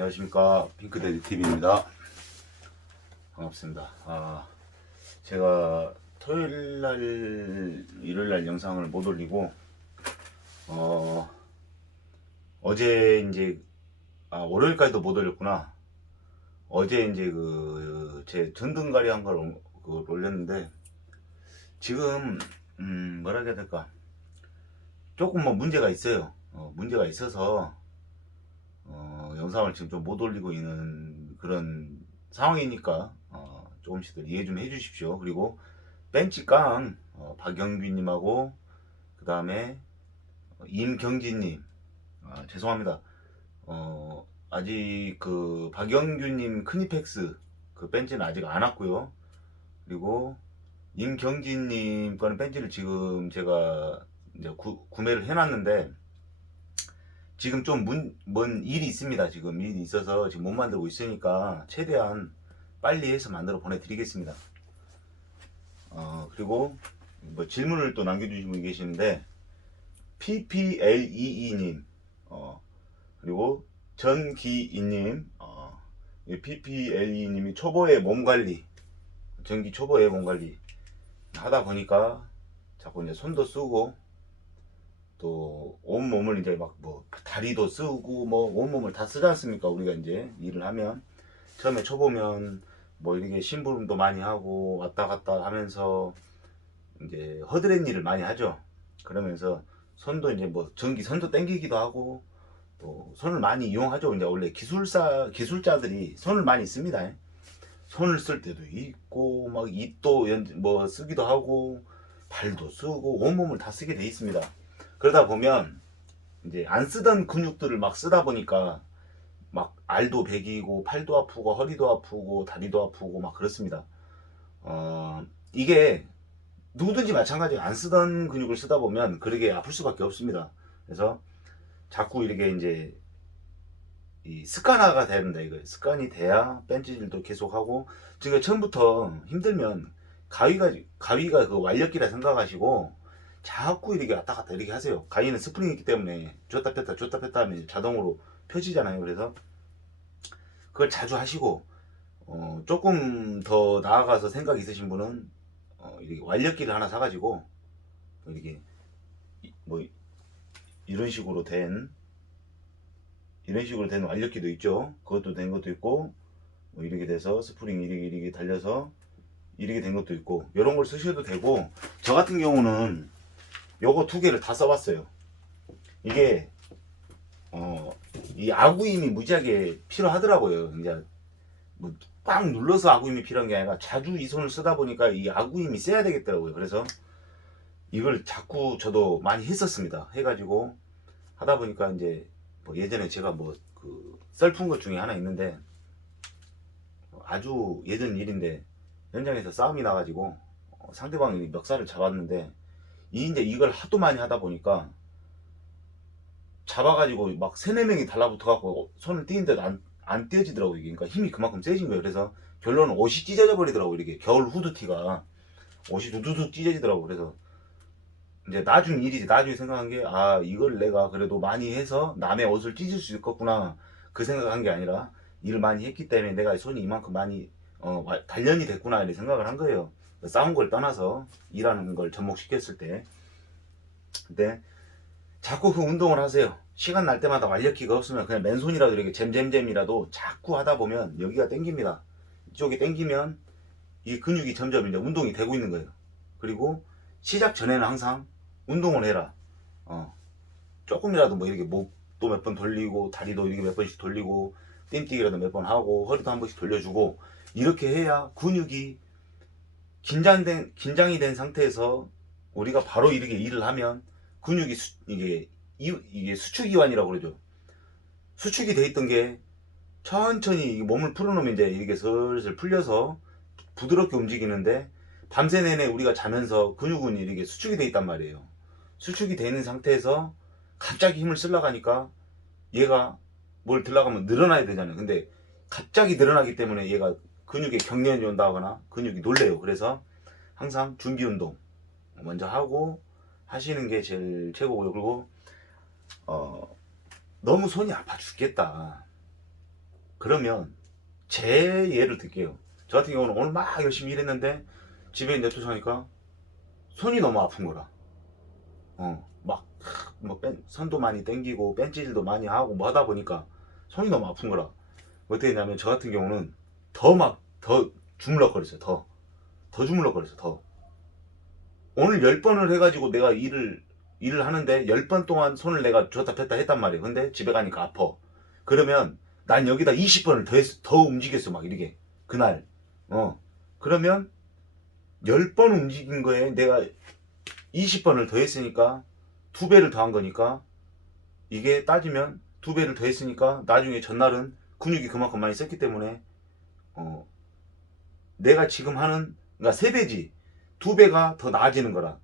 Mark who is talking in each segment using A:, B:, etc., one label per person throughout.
A: 안녕하십니까 핑크데디 TV입니다. 반갑습니다. 아 제가 토요일 날 일요일 날 영상을 못 올리고 어 어제 이제 아 월요일까지도 못 올렸구나. 어제 이제 그제 전등가리 한 걸 올렸는데 지금 음 뭐라 해야 될까 조금 뭐 문제가 있어요. 어, 문제가 있어서 어, 영상을 지금 좀 못 올리고 있는 그런 상황이니까 어, 조금씩들 이해 좀 해주십시오. 그리고 벤치깡 어, 박영규님하고 그 다음에 임경진님 아, 죄송합니다. 어, 아직 그 박영규님 크니펙스 그 벤치는 아직 안 왔고요. 그리고 임경진님 거는 벤치를 지금 제가 구, 구매를 해놨는데 지금 좀먼 일이 있습니다. 지금 일이 있어서 지금 못 만들고 있으니까 최대한 빨리 해서 만들어 보내드리겠습니다. 어, 그리고 뭐 질문을 또 남겨주신 분이 계시는데 PPLEE님 어, 그리고 전기이님 어, PPLE님이 초보의 몸관리 전기 초보의 몸관리 하다 보니까 자꾸 이제 손도 쓰고 또 온몸을 이제 막 뭐 다리도 쓰고 뭐 온몸을 다 쓰지 않습니까? 우리가 이제 일을 하면. 처음에 초보면 뭐 이렇게 심부름도 많이 하고 왔다 갔다 하면서 이제 허드렛 일을 많이 하죠. 그러면서 손도 이제 뭐 전기 선도 땡기기도 하고 또 손을 많이 이용하죠. 이제 원래 기술사 기술자들이 손을 많이 씁니다. 손을 쓸 때도 있고 막 입도 연- 뭐 쓰기도 하고 발도 쓰고 온몸을 다 쓰게 돼 있습니다 그러다 보면 이제 안 쓰던 근육들을 막 쓰다 보니까 막 알도 베기고 팔도 아프고 허리도 아프고 다리도 아프고 막 그렇습니다. 어, 이게 누구든지 마찬가지예요. 안 쓰던 근육을 쓰다 보면 그러게 아플 수밖에 없습니다. 그래서 자꾸 이렇게 이제 이 습관화가 된다 이거예요. 습관이 돼야 벤치질도 계속하고 지금 처음부터 힘들면 가위가 가위가 그 완력기라 생각하시고 자꾸 이렇게 왔다 갔다 이렇게 하세요. 가위는 스프링이 있기 때문에 줬다 뺐다 줬다 뺐다 하면 자동으로 펴지잖아요. 그래서 그걸 자주 하시고 어, 조금 더 나아가서 생각 있으신 분은 어, 이렇게 완력기를 하나 사가지고 이렇게 이- 뭐 이런 식으로 된 이런 식으로 된 완력기도 있죠. 그것도 된 것도 있고 뭐 이렇게 돼서 스프링 이렇게 이렇게 달려서 이렇게 된 것도 있고 이런 걸 쓰셔도 되고 저 같은 경우는 요거 두 개를 다 써봤어요. 이게 어, 이 아구임이 무지하게 필요하더라고요. 이제 뭐 꽉 눌러서 아구임이 필요한 게 아니라 자주 이 손을 쓰다 보니까 이 아구임이 세야 되겠더라고요. 그래서 이걸 자꾸 저도 많이 했었습니다. 해가지고 하다 보니까 이제 뭐 예전에 제가 뭐 그 썰푼 것 중에 하나 있는데 아주 예전 일인데 현장에서 싸움이 나가지고 어, 상대방이 멱살을 잡았는데 이 이제 이걸 하도 많이 하다 보니까 잡아가지고 막 세네 명이 달라붙어 갖고 손을 띄는데도 안, 안 띄어지더라고요. 이게. 그러니까 힘이 그만큼 세진 거예요. 그래서 결론은 옷이 찢어져 버리더라고요. 이렇게 겨울 후드티가 옷이 두두둑 찢어지더라고요. 그래서 이제 나중 일이지. 나중에 생각한 게 아 이걸 내가 그래도 많이 해서 남의 옷을 찢을 수 있겠구나 그 생각한 게 아니라 일을 많이 했기 때문에 내가 손이 이만큼 많이 어, 와- 단련이 됐구나 이렇게 생각을 한 거예요. 싸운 걸 떠나서 일하는 걸 접목시켰을 때 근데 자꾸 그 운동을 하세요. 시간 날 때마다 완력기가 없으면 그냥 맨손이라도 이렇게 잼잼잼이라도 자꾸 하다 보면 여기가 땡깁니다. 이쪽이 땡기면 이 근육이 점점 이제 운동이 되고 있는 거예요. 그리고 시작 전에는 항상 운동을 해라. 어. 조금이라도 뭐 이렇게 목도 몇 번 돌리고 다리도 이렇게 몇 번씩 돌리고 띵뛰기라도 몇 번 하고 허리도 한 번씩 돌려주고 이렇게 해야 근육이 긴장된 긴장이 된 상태에서 우리가 바로 이렇게 일을 하면 근육이 수, 이게 이, 이게 수축이완이라고 그러죠. 수축이 돼 있던 게 천천히 이 몸을 풀어놓으면 이제 이렇게 슬슬 풀려서 부드럽게 움직이는데 밤새 내내 우리가 자면서 근육은 이렇게 수축이 돼 있단 말이에요. 수축이 돼 있는 상태에서 갑자기 힘을 쓰려고 하니까 얘가 뭘 들어가면 늘어나야 되잖아요. 근데 갑자기 늘어나기 때문에 얘가 근육에 경련이 온다거나 근육이 놀래요. 그래서 항상 준비 운동 먼저 하고 하시는 게 제일 최고고요. 그리고 어, 너무 손이 아파 죽겠다. 그러면 제 예를 들게요. 저 같은 경우는 오늘 막 열심히 일했는데 집에 이제 도착하니까 손이 너무 아픈 거라. 어, 막, 뭐, 뺀, 선도 많이 땡기고, 뺀질도 많이 하고, 뭐 하다 보니까 손이 너무 아픈 거라. 어떻게 했냐면, 저 같은 경우는 더 막, 더 주물럭거렸어요, 더. 더 주물럭거렸어요, 더. 오늘 10번을 해가지고 내가 일을, 일을 하는데, 10번 동안 손을 내가 줬다 뺐다 했단 말이에요. 근데 집에 가니까 아파. 그러면, 난 여기다 20번을 더, 했, 더 움직였어, 막 이렇게. 그날. 어. 그러면, 10번 움직인 거에 내가 20번을 더 했으니까 두 배를 더 한 거니까 이게 따지면 두 배를 더 했으니까 나중에 전날은 근육이 그만큼 많이 썼기 때문에 어 내가 지금 하는 그러니까 세 배지 두 배가 더 나아지는 거라.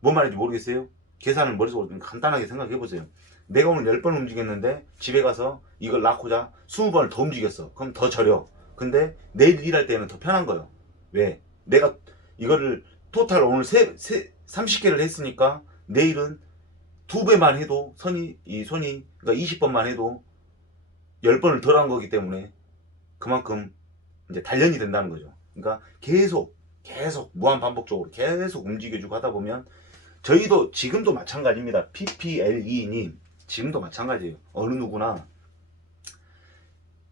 A: 뭔 말인지 모르겠어요? 계산을 머릿속으로 좀 간단하게 생각해 보세요. 내가 오늘 10번 움직였는데 집에 가서 이걸 낳고자 20번을 더 움직였어. 그럼 더 절여 근데 내일 일할 때는 더 편한 거예요. 왜? 내가 이거를 토탈 오늘 세, 세, 30개를 했으니까 내일은 두 배만 해도 선이 이 손이 그러니까 20번만 해도 10번을 덜 한 거기 때문에 그만큼 이제 단련이 된다는 거죠. 그러니까 계속 계속 무한 반복적으로 계속 움직여주고 하다 보면 저희도 지금도 마찬가지입니다. PPLE님 지금도 마찬가지예요. 어느 누구나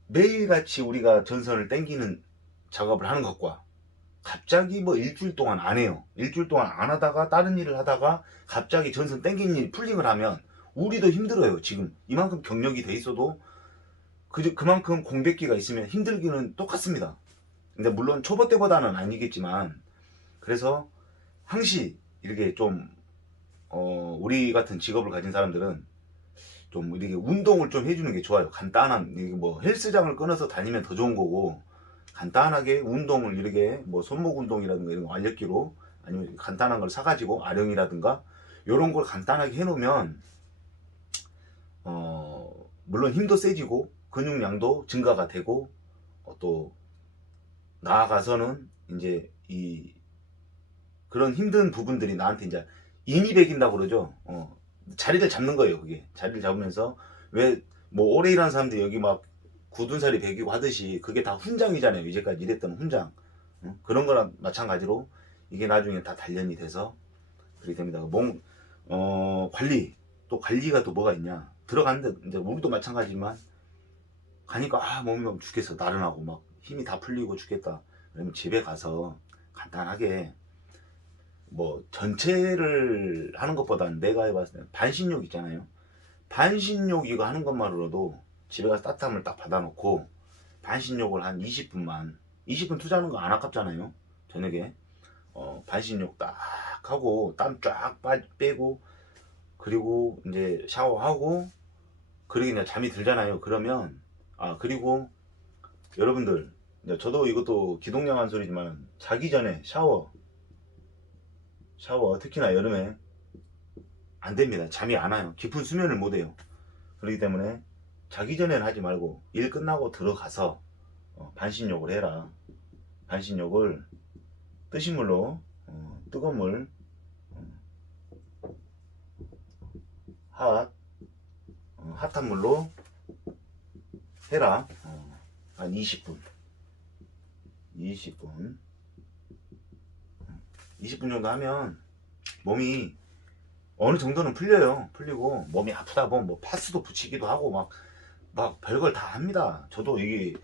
A: 매일같이 우리가 전선을 땡기는 작업을 하는 것과 갑자기 뭐 일주일 동안 안 해요. 일주일 동안 안 하다가 다른 일을 하다가 갑자기 전선 땡기는 일 풀링을 하면 우리도 힘들어요. 지금 이만큼 경력이 돼 있어도 그, 그만큼 공백기가 있으면 힘들기는 똑같습니다. 근데 물론 초보 때보다는 아니겠지만 그래서 항시 이렇게 좀 어, 우리 같은 직업을 가진 사람들은 좀 이렇게 운동을 좀 해주는 게 좋아요. 간단한 뭐 헬스장을 끊어서 다니면 더 좋은 거고 간단하게 운동을 이렇게 뭐 손목 운동이라든가 이런 거 알력기로 아니면 간단한 걸 사가지고 아령이라든가 이런 걸 간단하게 해놓으면 어 물론 힘도 세지고 근육량도 증가가 되고 어, 또 나아가서는 이제 이 그런 힘든 부분들이 나한테 이제 인이 배긴다고 그러죠. 어, 자리를 잡는 거예요. 그게 자리를 잡으면서 왜 뭐 오래 일하는 사람들이 여기 막 굳은 살이 배기고 하듯이 그게 다 훈장이잖아요. 이제까지 일했던 훈장. 응? 그런 거랑 마찬가지로 이게 나중에 다 단련이 돼서 그렇게 됩니다. 몸, 어, 관리. 또 관리가 또 뭐가 있냐. 들어갔는데, 이제 우리도 마찬가지지만 가니까 아, 몸이 막 죽겠어. 나른하고 막 힘이 다 풀리고 죽겠다. 그러면 집에 가서 간단하게 뭐 전체를 하는 것보다는 내가 해봤을 때 반신욕 있잖아요. 반신욕 이거 하는 것만으로도 집에 가서 따뜻함을 딱 받아놓고 반신욕을 한 20분만 20분 투자하는 거 안 아깝잖아요 저녁에 어, 반신욕 딱 하고 땀 쫙 빼고 그리고 이제 샤워하고 그러고 이제 잠이 들잖아요 그러면 아 그리고 여러분들 이제 저도 이것도 기동량한 소리지만 자기 전에 샤워 샤워 특히나 여름에 안 됩니다 잠이 안 와요 깊은 수면을 못 해요 그렇기 때문에 자기 전에는 하지 말고 일 끝나고 들어가서 어, 반신욕을 해라. 반신욕을 뜨신 물로 어, 뜨거운 물 어, 핫 어, 핫한 물로 해라. 어, 한 20분 20분 20분 정도 하면 몸이 어느 정도는 풀려요. 풀리고 몸이 아프다 보면 뭐 파스도 붙이기도 하고 막 막 별걸 다 합니다. 저도 이게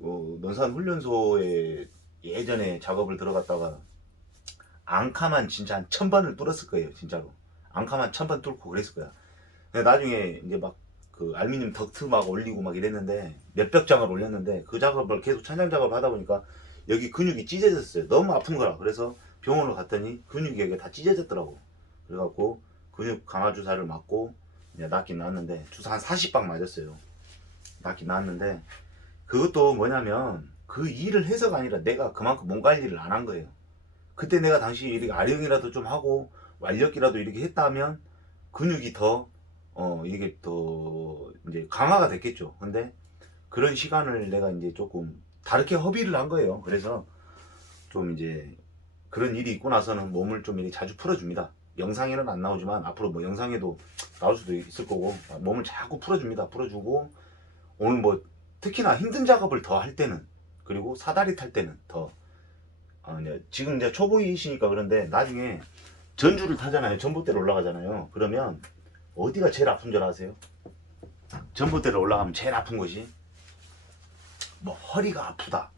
A: 어, 논산 훈련소에 예전에 작업을 들어갔다가 앙카만 진짜 한 천 번을 뚫었을 거예요, 진짜로. 앙카만 천번 뚫고 그랬을 거야. 근데 나중에 이제 막 그 알루미늄 덕트 막 올리고 막 이랬는데 몇백 장을 올렸는데 그 작업을 계속 천장 작업을 하다 보니까 여기 근육이 찢어졌어요. 너무 아픈 거라. 그래서 병원을 갔더니 근육이 여기가 다 찢어졌더라고. 그래갖고 근육 강화 주사를 맞고 이제 낫긴 낫는데 주사 한 40방 맞았어요. 낫긴 낫는데 그것도 뭐냐면 그 일을 해서가 아니라 내가 그만큼 몸 관리를 안 한 거예요. 그때 내가 당시 이렇게 아령이라도 좀 하고 완력이라도 이렇게 했다면 근육이 더 어, 이게 더 이제 강화가 됐겠죠. 근데 그런 시간을 내가 이제 조금 다르게 허비를 한 거예요. 그래서 좀 이제 그런 일이 있고 나서는 몸을 좀 이렇게 자주 풀어줍니다. 영상에는 안 나오지만 앞으로 뭐 영상에도 나올 수도 있을 거고 몸을 자꾸 풀어줍니다. 풀어주고 오늘 뭐 특히나 힘든 작업을 더 할 때는 그리고 사다리 탈 때는 더 아, 이제 지금 이제 초보이시니까 그런데 나중에 전주를 타잖아요. 전봇대로 올라가잖아요. 그러면 어디가 제일 아픈 줄 아세요? 전봇대로 올라가면 제일 아픈 것이 뭐 허리가 아프다,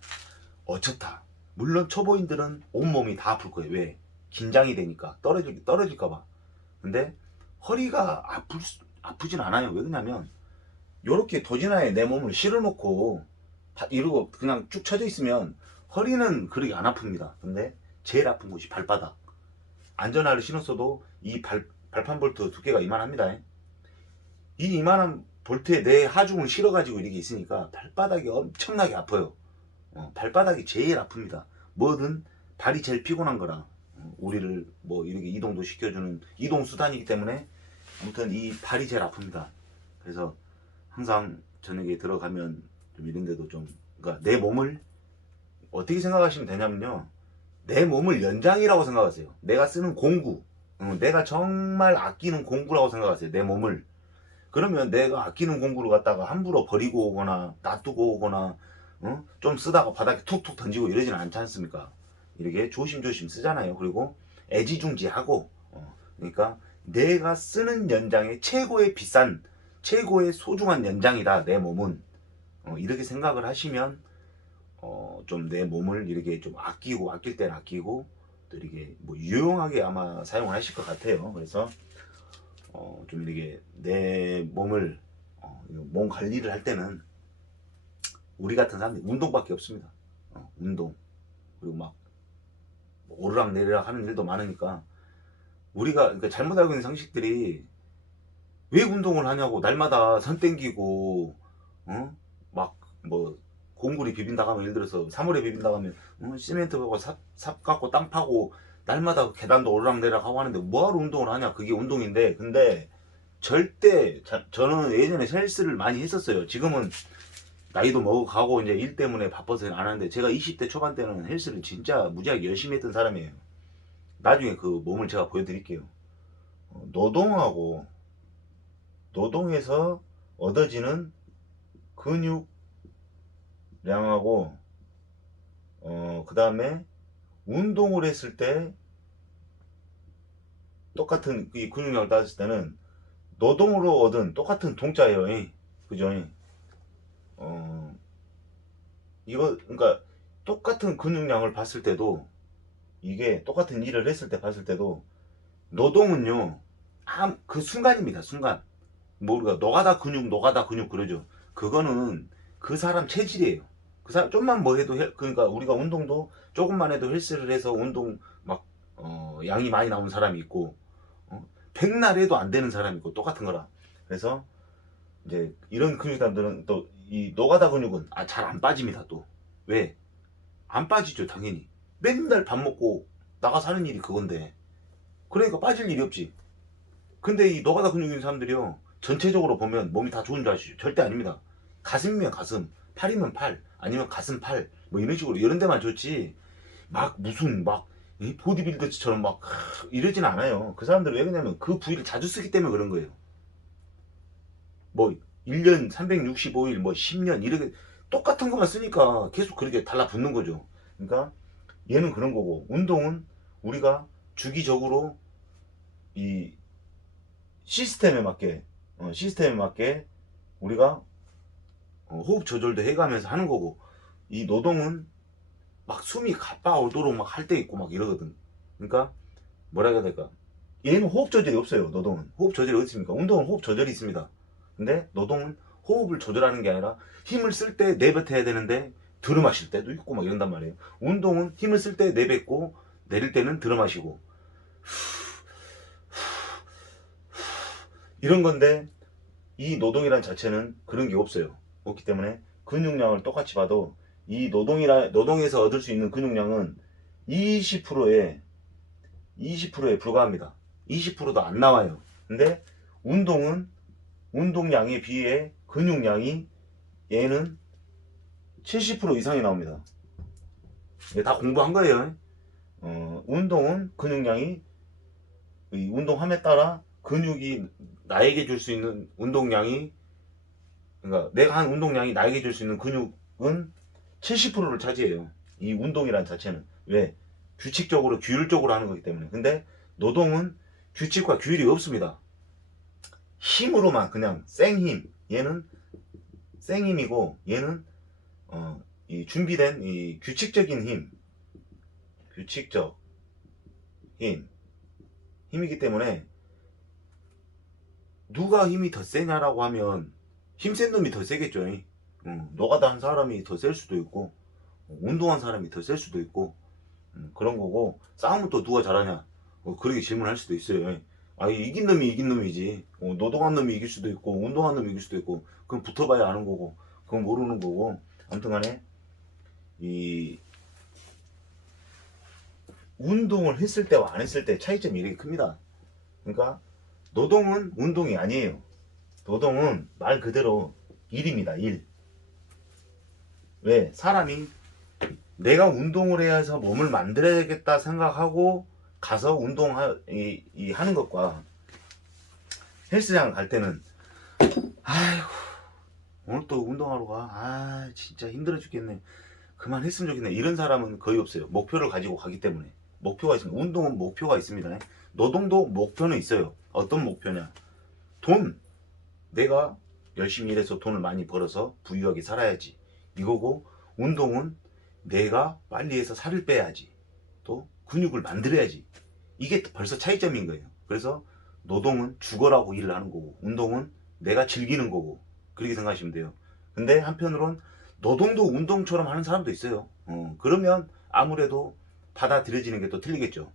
A: 어쩌다. 물론 초보인들은 온몸이 다 아플 거예요. 왜? 긴장이 되니까 떨어질 떨어질까봐. 근데 허리가 아플 수- 아프진 않아요. 왜 그러냐면 요렇게 도진아에 내 몸을 실어놓고 바- 이러고 그냥 쭉 쳐져 있으면 허리는 그렇게 안 아픕니다. 근데 제일 아픈 곳이 발바닥. 안전화를 신었어도 이 발, 발판 볼트 두께가 이만합니다. 이 이만한 볼트에 내 하중을 실어가지고 이렇게 있으니까 발바닥이 엄청나게 아파요. 어, 발바닥이 제일 아픕니다. 뭐든 발이 제일 피곤한 거라 어, 우리를 뭐 이렇게 이동도 시켜주는 이동 수단이기 때문에 아무튼 이 발이 제일 아픕니다. 그래서 항상 저녁에 들어가면 좀 이런데도 좀 그러니까 내 몸을 어떻게 생각하시면 되냐면요. 내 몸을 연장이라고 생각하세요. 내가 쓰는 공구, 어, 내가 정말 아끼는 공구라고 생각하세요. 내 몸을. 그러면 내가 아끼는 공구를 갖다가 함부로 버리고 오거나 놔두고 오거나 어? 좀 쓰다가 바닥에 툭툭 던지고 이러진 않지 않습니까? 이렇게 조심조심 쓰잖아요. 그리고 애지중지하고 어, 그러니까 내가 쓰는 연장의 최고의 비싼 최고의 소중한 연장이다 내 몸은 어, 이렇게 생각을 하시면 어, 좀 내 몸을 이렇게 좀 아끼고 아낄 땐 아끼고 또 이렇게 뭐 유용하게 아마 사용을 하실 것 같아요. 그래서 어, 좀 이렇게 내 몸을 어, 몸 관리를 할 때는 우리 같은 사람들이 운동밖에 없습니다. 어, 운동 그리고 막 오르락 내리락 하는 일도 많으니까 우리가 그러니까 잘못 알고 있는 상식들이 왜 운동을 하냐고 날마다 선 땡기고 뭐 비빈다 하면 예를 들어서 사물에 비빈다 하면 어? 시멘트 갖고 삽, 삽 갖고 땅 파고 날마다 계단도 오르락내리락 하고 하는데 뭐하러 운동을 하냐? 그게 운동인데 근데 절대 자- 저는 예전에 헬스를 많이 했었어요. 지금은 나이도 먹어가고 이제 일 때문에 바빠서 안 하는데 제가 20대 초반 때는 헬스를 진짜 무지하게 열심히 했던 사람이에요. 나중에 그 몸을 제가 보여드릴게요. 어, 노동하고 노동에서 얻어지는 근육 량하고 어, 그 다음에 운동을 했을 때 똑같은 이 근육량을 따졌을 때는 노동으로 얻은 똑같은 동자예요. 이. 그죠? 이? 어, 이거, 그러니까 똑같은 근육량을 봤을 때도 이게 똑같은 일을 했을 때 봤을 때도 노동은요, 아, 그 순간입니다. 순간. 뭐 우리가 노가다 근육, 노가다 근육 그러죠. 그거는 그 사람 체질이에요. 그 사람 좀만 뭐 해도 헬- 그러니까 우리가 운동도 조금만 해도 헬스를 해서 운동 막 어, 양이 많이 나오는 사람이 있고 어, 백날 해도 안 되는 사람이 있고 똑같은 거라. 그래서 이제 이런 근육 사람들은 또 이 노가다 근육은 아, 잘 안 빠집니다. 또 왜? 안 빠지죠, 당연히. 맨날 밥 먹고 나가 사는 일이 그건데. 그러니까 빠질 일이 없지. 근데 이 노가다 근육 있는 사람들이요. 전체적으로 보면 몸이 다 좋은 줄 아시죠? 절대 아닙니다. 가슴이면 가슴, 팔이면 팔, 아니면 가슴 팔, 뭐 이런 식으로 이런 데만 좋지. 막 무슨 막이 보디빌더처럼 막 하, 이러진 않아요. 그 사람들은 왜 그러냐면 그 부위를 자주 쓰기 때문에 그런 거예요. 뭐 1년 365일 뭐 10년 이렇게 똑같은 것만 쓰니까 계속 그렇게 달라붙는 거죠. 그러니까 얘는 그런 거고 운동은 우리가 주기적으로 이 시스템에 맞게 어, 시스템에 맞게 우리가 어, 호흡 조절도 해가면서 하는 거고 이 노동은 막 숨이 가빠오도록 막 할 때 있고 막 이러거든. 그러니까 뭐라 해야 될까? 얘는 호흡 조절이 없어요. 노동은 호흡 조절이 어디 있습니까? 운동은 호흡 조절이 있습니다. 근데 노동은 호흡을 조절하는 게 아니라 힘을 쓸 때 내뱉어야 되는데 들어 마실 때도 있고 막 이런단 말이에요. 운동은 힘을 쓸 때 내뱉고 내릴 때는 들어 마시고 이런 건데 이 노동이란 자체는 그런 게 없어요. 없기 때문에 근육량을 똑같이 봐도 이 노동이라 노동에서 얻을 수 있는 근육량은 20%에 20%에 불과합니다. 20%도 안 나와요. 근데 운동은 운동량에 비해 근육량이 얘는 70% 이상이 나옵니다. 다 공부한 거예요. 어, 운동은 근육량이 이 운동함에 따라 근육이 나에게 줄 수 있는 운동량이 그러니까 내가 한 운동량이 나에게 줄 수 있는 근육은 70%를 차지해요. 이 운동이란 자체는 왜 규칙적으로 규율적으로 하는 거기 때문에. 근데 노동은 규칙과 규율이 없습니다. 힘으로만 그냥 생힘. 얘는 생힘이고 얘는 어, 이 준비된 이 규칙적인 힘. 규칙적 힘. 힘이기 때문에 누가 힘이 더 세냐라고 하면 힘센 놈이 더 세겠죠. 이. 음, 노가다 한 사람이 더 셀 수도 있고 어, 운동한 사람이 더 셀 수도 있고 음, 그런 거고 싸움은 또 누가 잘하냐 어, 그렇게 질문할 수도 있어요. 아 이긴 놈이 이긴 놈이지 어, 노동한 놈이 이길 수도 있고 운동한 놈이 이길 수도 있고 그건 붙어봐야 아는 거고 그건 모르는 거고 아무튼 간에 이 운동을 했을 때와 안 했을 때 차이점이 이렇게 큽니다. 그러니까 노동은 운동이 아니에요. 노동은 말 그대로 일입니다. 일. 왜 사람이 내가 운동을 해서 몸을 만들어야겠다 생각하고 가서 운동하 이, 이 하는 것과 헬스장 갈 때는 아이고 오늘 또 운동하러 가. 아 진짜 힘들어 죽겠네. 그만했으면 좋겠네. 이런 사람은 거의 없어요. 목표를 가지고 가기 때문에 목표가 있습니다. 운동은 목표가 있습니다. 노동도 목표는 있어요. 어떤 목표냐? 돈. 내가 열심히 일해서 돈을 많이 벌어서 부유하게 살아야지. 이거고 운동은 내가 빨리 해서 살을 빼야지. 또 근육을 만들어야지. 이게 벌써 차이점인 거예요. 그래서 노동은 죽어라고 일을 하는 거고 운동은 내가 즐기는 거고 그렇게 생각하시면 돼요. 근데 한편으론 노동도 운동처럼 하는 사람도 있어요. 어, 그러면 아무래도 받아들여지는 게 또 틀리겠죠.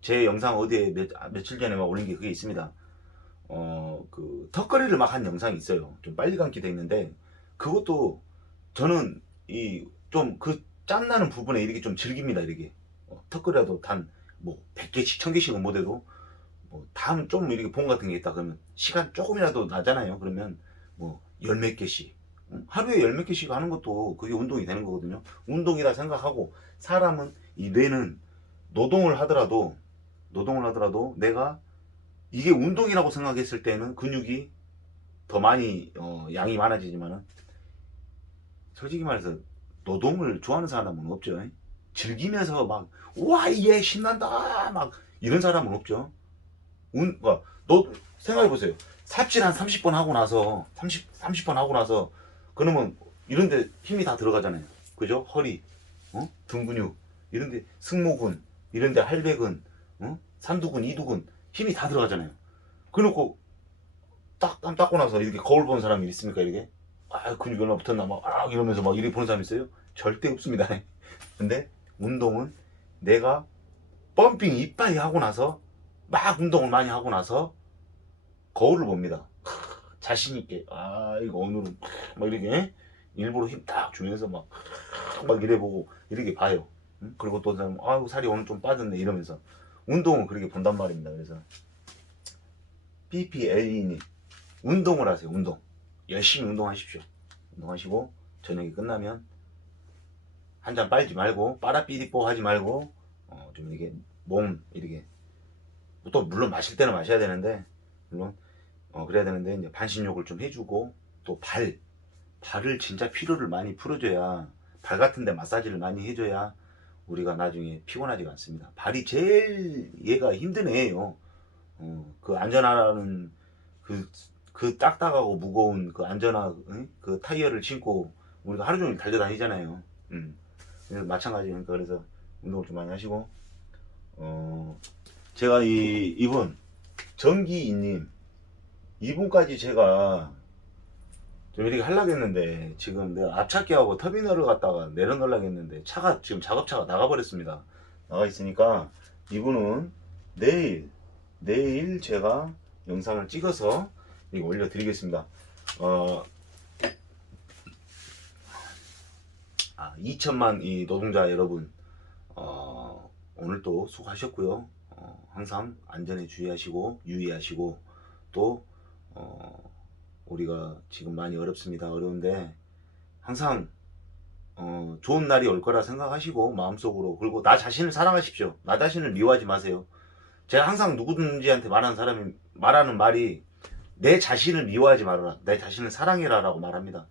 A: 제 영상 어디에 몇, 아, 며칠 전에 막 올린 게 그게 있습니다. 어, 그, 턱걸이를 막 한 영상이 있어요. 좀 빨리 감기 돼 있는데, 그것도 저는 이, 좀그 짬나는 부분에 이렇게 좀 즐깁니다, 이렇게. 어, 턱걸이라도 단, 뭐, 100개씩, 1000개씩은 못해도, 뭐, 다음 좀 이렇게 본 같은 게 있다 그러면, 시간 조금이라도 나잖아요. 그러면, 뭐, 열 몇 개씩. 음, 하루에 열 몇 개씩 하는 것도 그게 운동이 되는 거거든요. 운동이라 생각하고, 사람은, 이 뇌는 노동을 하더라도, 노동을 하더라도 내가 이게 운동이라고 생각했을 때는 근육이 더 많이 어, 양이 많아지지만은 솔직히 말해서 노동을 좋아하는 사람은 없죠. 즐기면서 막 와 얘 신난다 막 이런 사람은 없죠. 운, 뭐, 너 생각해 보세요. 삽질 한 30번 하고 나서 30 30번 하고 나서 그러면 이런데 힘이 다 들어가잖아요. 그죠? 허리, 어? 등 근육 이런데 승모근 이런데 할배근, 어? 삼두근, 이두근 힘이 다 들어가잖아요. 그래놓고 딱, 땀 닦고 나서 이렇게 거울 보는 사람이 있습니까, 이렇게? 아, 근육이 얼마 붙었나, 막, 아, 이러면서 막 이렇게 보는 사람이 있어요? 절대 없습니다. 근데 운동은 내가 펌핑 이빠이 하고 나서 막 운동을 많이 하고 나서 거울을 봅니다. 자신 있게, 아, 이거 오늘은 막 이렇게 일부러 힘 딱 주면서 막, 막 이래 보고 이렇게 봐요. 응? 그리고 또 사람, 아이고, 살이 오늘 좀 빠졌네, 이러면서. 운동을 그렇게 본단 말입니다. 그래서 PPLE님 운동을 하세요. 운동 열심히 운동하십시오. 운동하시고 저녁이 끝나면 한 잔 빨지 말고 빠라삐리뽀 하지 말고 어, 좀 이렇게 몸 이렇게 또 물론 마실 때는 마셔야 되는데 물론 어, 그래야 되는데 이제 반신욕을 좀 해주고 또 발 발을 진짜 피로를 많이 풀어줘야 발 같은데 마사지를 많이 해줘야 우리가 나중에 피곤하지가 않습니다. 발이 제일 얘가 힘든 애예요. 어, 그 안전하라는 그, 그 딱딱하고 무거운 그 안전화, 응? 그 타이어를 신고 우리가 하루 종일 달려다니잖아요. 음. 그래서 마찬가지니까 그래서 운동을 좀 많이 하시고, 어, 제가 이, 이분, 정기이님, 이분까지 제가 좀 이렇게 하려고 했는데 지금 내가 앞차기하고 터미널을 갔다가 내려놓으려고 했는데 차가 지금 작업차가 나가버렸습니다. 나가 있으니까 이분은 내일 내일 제가 영상을 찍어서 이거 올려 드리겠습니다. 어, 아, 2천만 이 노동자 여러분 어, 오늘 또 수고하셨고요. 어, 항상 안전에 주의하시고 유의하시고 또 어, 우리가 지금 많이 어렵습니다. 어려운데 항상 어, 좋은 날이 올 거라 생각하시고 마음속으로 그리고 나 자신을 사랑하십시오. 나 자신을 미워하지 마세요. 제가 항상 누구든지한테 말하는 사람이 말하는 말이 내 자신을 미워하지 말아라. 내 자신을 사랑해라라고 말합니다.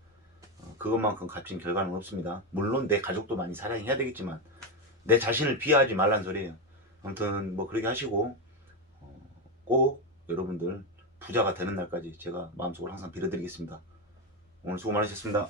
A: 어, 그것만큼 값진 결과는 없습니다. 물론 내 가족도 많이 사랑해야 되겠지만 내 자신을 비하하지 말란 소리예요. 아무튼 뭐 그렇게 하시고 어, 꼭 여러분들 부자가 되는 날까지 제가 마음속으로 항상 빌어드리겠습니다. 오늘 수고 많으셨습니다.